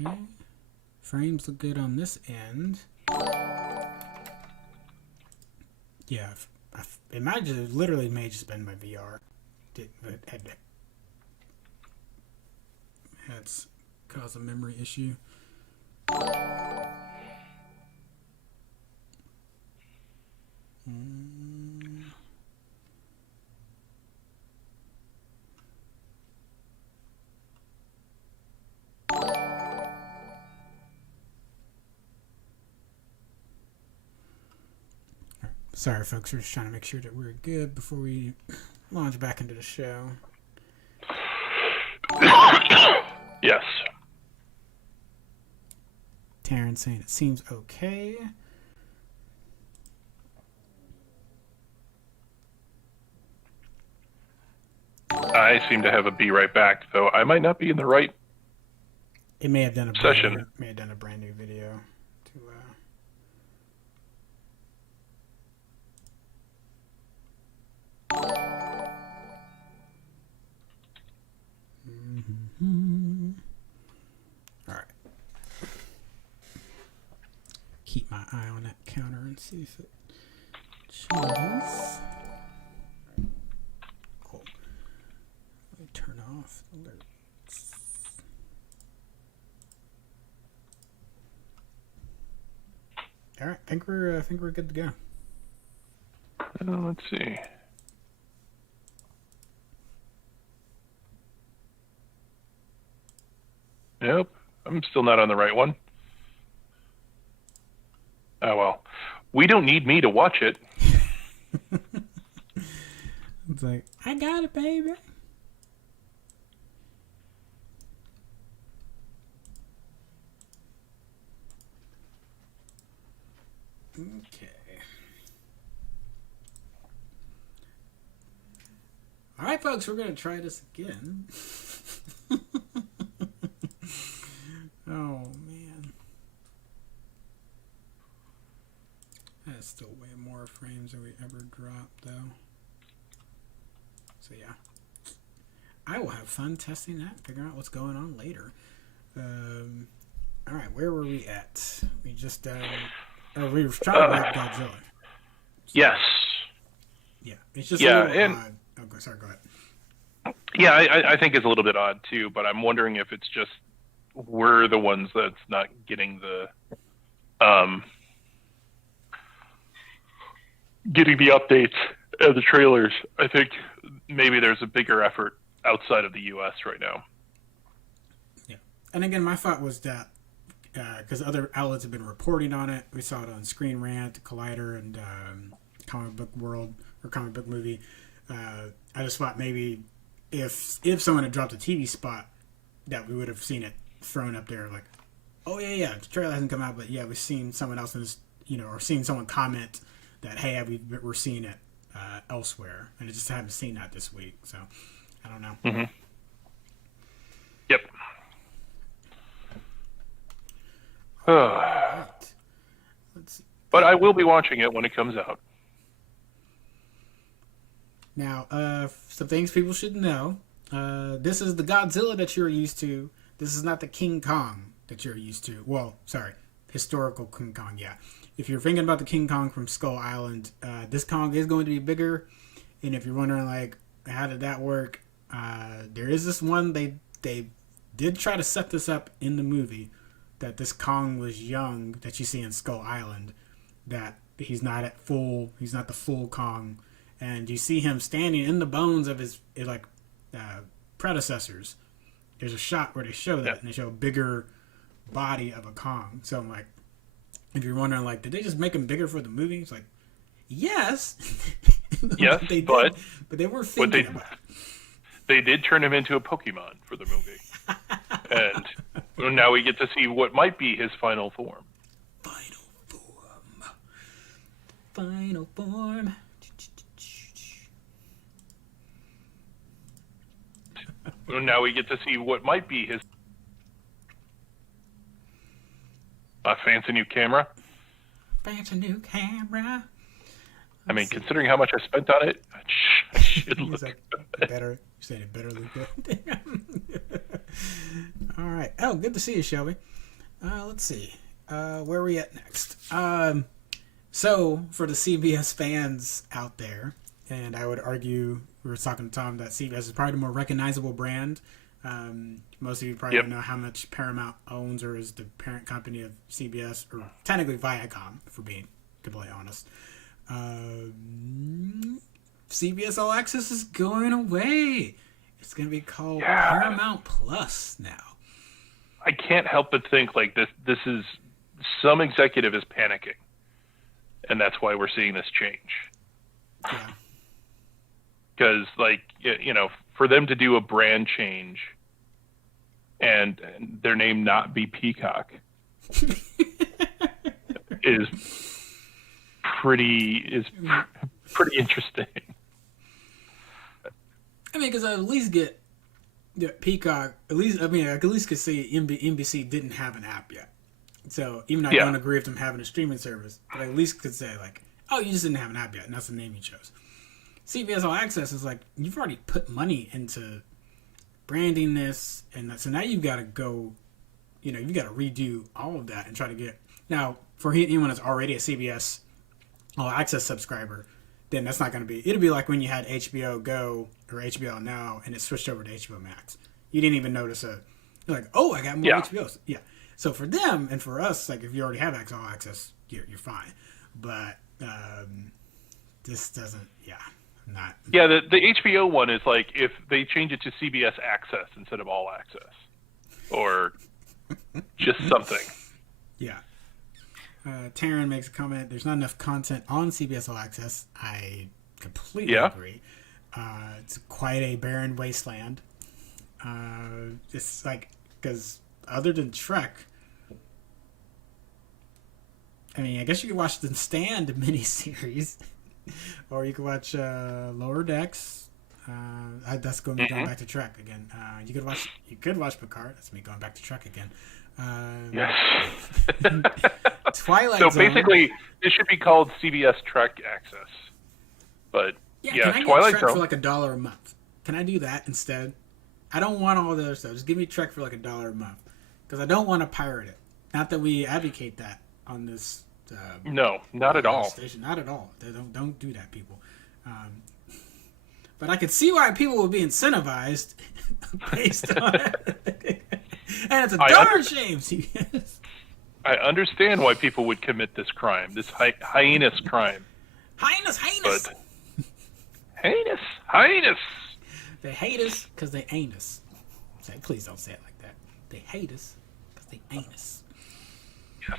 Okay. Frames look good on this end. Yeah, it might just literally may just been my VR. That's caused a memory issue. Sorry, folks. We're just trying to make sure that we're good before we launch back into the show. Yes. Taryn saying it seems okay. I seem to have a be right back, though I might not be in the right It may have done a session. Brand new video. All right. Keep my eye on that counter and see if it changes. Cool. Let me turn off alerts. All right, I think we're good to go. Let's see. Nope, I'm still not on the right one. Oh well, we don't need me to watch it. It's like, I got it, baby. Okay. All right, folks, we're going to try this again. Oh, man. That's still way more frames than we ever dropped, though. So, yeah. I will have fun testing that, figuring out what's going on later. All right, where were we at? We just, we were trying to write Godzilla. So, Yes. Yeah, it's just a little odd. Oh, sorry, go ahead. Yeah, I think it's a little bit odd, too, but I'm wondering if it's just we're the ones that's not getting the updates and the trailers. I think maybe there's a bigger effort outside of the U.S. right now. Yeah, and again, my thought was that because other outlets have been reporting on it, we saw it on Screen Rant, Collider, and Comic Book World or Comic Book Movie. I just thought maybe if someone had dropped a TV spot, that we would have seen it thrown up there, like, oh yeah, the trailer hasn't come out, but yeah, we've seen someone else in this, or seen someone comment that, hey, we're seeing it elsewhere, and I just haven't seen that this week, so I don't know. Mm-hmm. Yep. Right. Let's see. But I will be watching it when it comes out. Now, some things people should know. This is the Godzilla that you're used to. This is not the King Kong that you're used to. Well, sorry, historical King Kong, yeah. If you're thinking about the King Kong from Skull Island, this Kong is going to be bigger. And if you're wondering, like, how did that work? There is this one, they did try to set this up in the movie, that this Kong was young, that you see in Skull Island, that he's not the full Kong. And you see him standing in the bones of his predecessors. There's a shot where they show that, and they show a bigger body of a Kong. So I'm like, if you're wondering, like, did they just make him bigger for the movie? It's like, yes. Yes, they did, but they were thinking about it. They did turn him into a Pokemon for the movie. And now we get to see what might be his final form. Final form. Now we get to see what might be his fancy new camera. Fancy new camera. I mean, considering how much I spent on it, it should look better. You're saying it better look good. All right. Oh, good to see you, Shelby. Let's see. Where are we at next? So, for the CBS fans out there, and I would argue, we were talking to Tom, that CBS is probably the more recognizable brand. Most of you probably don't know how much Paramount owns or is the parent company of CBS, or technically Viacom, if we're being completely honest. CBS All Access is going away. It's going to be called Paramount Plus now. I can't help but think like this is some executive is panicking, and that's why we're seeing this change. Yeah. Because for them to do a brand change and their name not be Peacock is pretty interesting. I mean, because I at least get Peacock. I at least could say NBC didn't have an app yet. So even though I don't agree with them having a streaming service, but I at least could say like, oh, you just didn't have an app yet, and that's the name you chose. CBS All Access is like, you've already put money into branding this, and so now you've got to go, you've got to redo all of that and try to get. Now, for anyone that's already a CBS All Access subscriber, then that's not going to be. It'll be like when you had HBO Go or HBO Now, and it switched over to HBO Max. You didn't even notice you're like, oh, I got more HBOs. Yeah. So for them and for us, like if you already have All Access, you're fine. But this doesn't. Yeah. Not. Yeah, the HBO one is like if they change it to CBS Access instead of All Access, or just something. Yeah. Taryn makes a comment. There's not enough content on CBS All Access. I completely agree. It's quite a barren wasteland. It's like because other than Trek, I mean, I guess you could watch the Stand miniseries. Or you could watch Lower Decks. That's going to be going back to Trek again. You could watch Picard. That's me going back to Trek again. Yes. Twilight So Zone. basically, this should be called CBS Trek Access. But can I Twilight get Trek Zone for like $1 a month? Can I do that instead? I don't want all the other stuff. Just give me Trek for like $1 a month because I don't want to pirate it. Not that we advocate that on this. No, not at all. Station. Not at all. They don't do that, people. But I could see why people would be incentivized based on it. And it's a darn shame. I understand why people would commit this crime, this heinous crime. Heinous. But heinous. They hate us because they ain't us. Please don't say it like that. They hate us because they ain't us. Yes.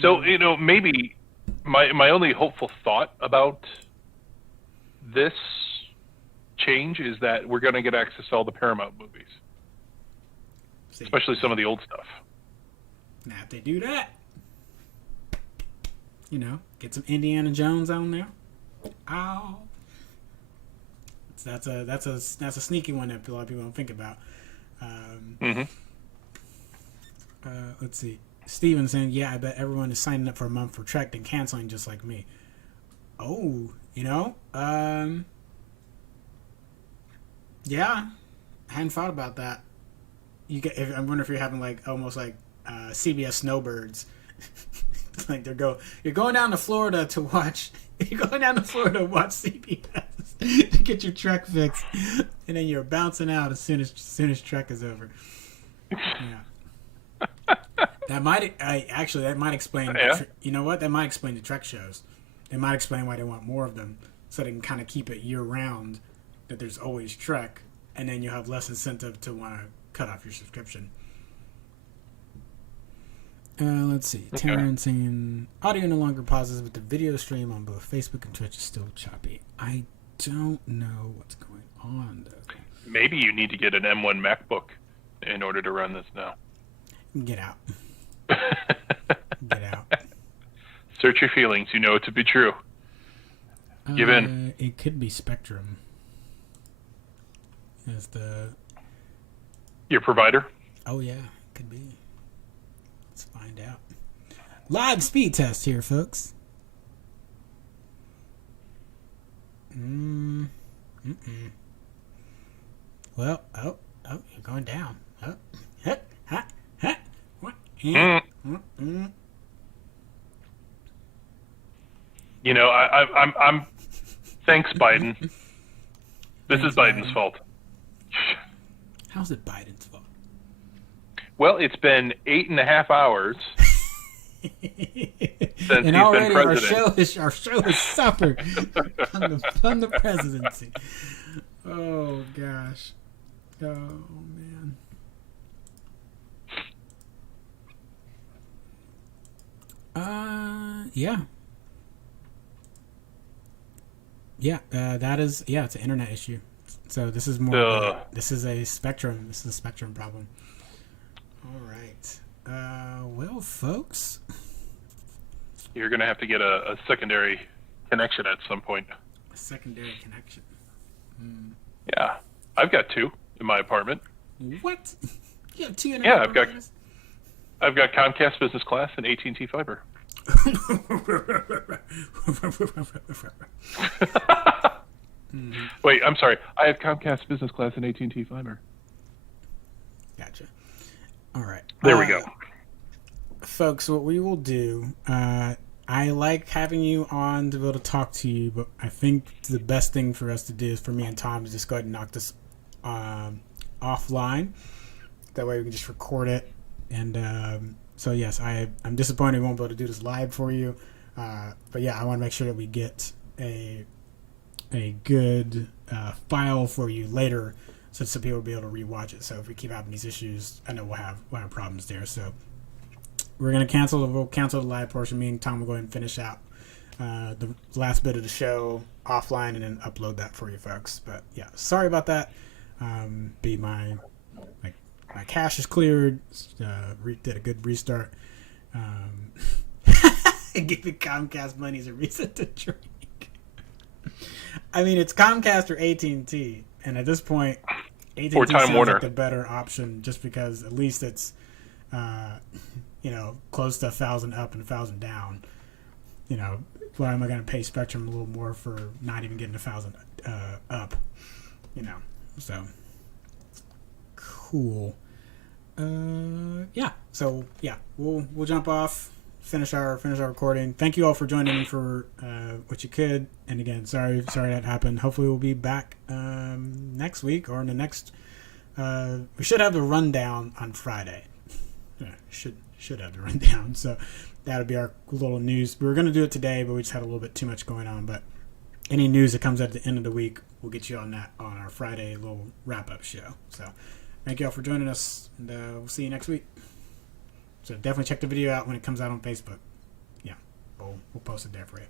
So, maybe my only hopeful thought about this change is that we're going to get access to all the Paramount movies, especially some of the old stuff. Now, if they do that, get some Indiana Jones on there. Oh, that's a sneaky one that a lot of people don't think about. Let's see. Steven saying, yeah, I bet everyone is signing up for a month for Trek and canceling just like me. Oh, yeah. I hadn't thought about that. I wonder if you're having like almost like CBS snowbirds. Like you're going down to Florida to watch. You're going down to Florida to watch CBS to get your Trek fix, and then you're bouncing out as soon as Trek is over. Yeah. That might explain. Yeah. You know what? That might explain the Trek shows. They might explain why they want more of them, so they can kind of keep it year round. That there's always Trek, and then you have less incentive to want to cut off your subscription. Let's see. Okay. Taryn saying audio no longer pauses, but the video stream on both Facebook and Twitch is still choppy. I don't know what's going on though. Maybe you need to get an M1 MacBook in order to run this now. Get out. Get out. Search your feelings. You know it to be true. Give in. It could be Spectrum. As your provider? Oh yeah, could be. Let's find out. Live speed test here, folks. Well, oh, you're going down. Oh, You know, I'm thanks, Biden. This is Biden's fault. How's it Biden's fault? Well, it's been 8.5 hours since he's been president. Our show has suffered from the presidency. Oh gosh. Oh man. Yeah. Yeah, that is, yeah, it's an internet issue. So this is more, this is a spectrum problem. All right. Well, folks. You're going to have to get a secondary connection at some point. A secondary connection? Yeah. I've got 2 in my apartment. What? You have 2 internet Yeah, I've got Comcast Business Class and AT&T Fiber. Wait, I'm sorry. I have Comcast Business Class and AT&T Fiber. Gotcha. All right. There we go. Folks, what we will do, I like having you on to be able to talk to you, but I think the best thing for us to do is for me and Tom to just go ahead and knock this offline. That way we can just record it. And so, yes, I'm disappointed we won't be able to do this live for you. But, yeah, I want to make sure that we get a good file for you later so people will be able to rewatch it. So if we keep having these issues, I know we'll have problems there. So we're going to cancel the live portion. Me and Tom will go ahead and finish out the last bit of the show offline and then upload that for you folks. But yeah, sorry about that. My cache is cleared. Did a good restart. Giving Comcast money is a reason to drink. I mean, it's Comcast or AT&T, and at this point, AT&T or Time sounds Warner. like the better option, just because at least it's, close to 1,000 up and 1,000 down. You know, why am I going to pay Spectrum a little more for not even getting 1,000 up? You know, so cool. Yeah. So yeah, we'll jump off. Finish our recording. Thank you all for joining me for what you could. And again, sorry that happened. Hopefully we'll be back next week or in the next. We should have the rundown on Friday. Should have the rundown. So that'll be our little news. We were going to do it today, but we just had a little bit too much going on. But any news that comes at the end of the week, we'll get you on that on our Friday little wrap up show. So thank you all for joining us, and we'll see you next week. So definitely check the video out when it comes out on Facebook. Yeah, we'll post it there for you.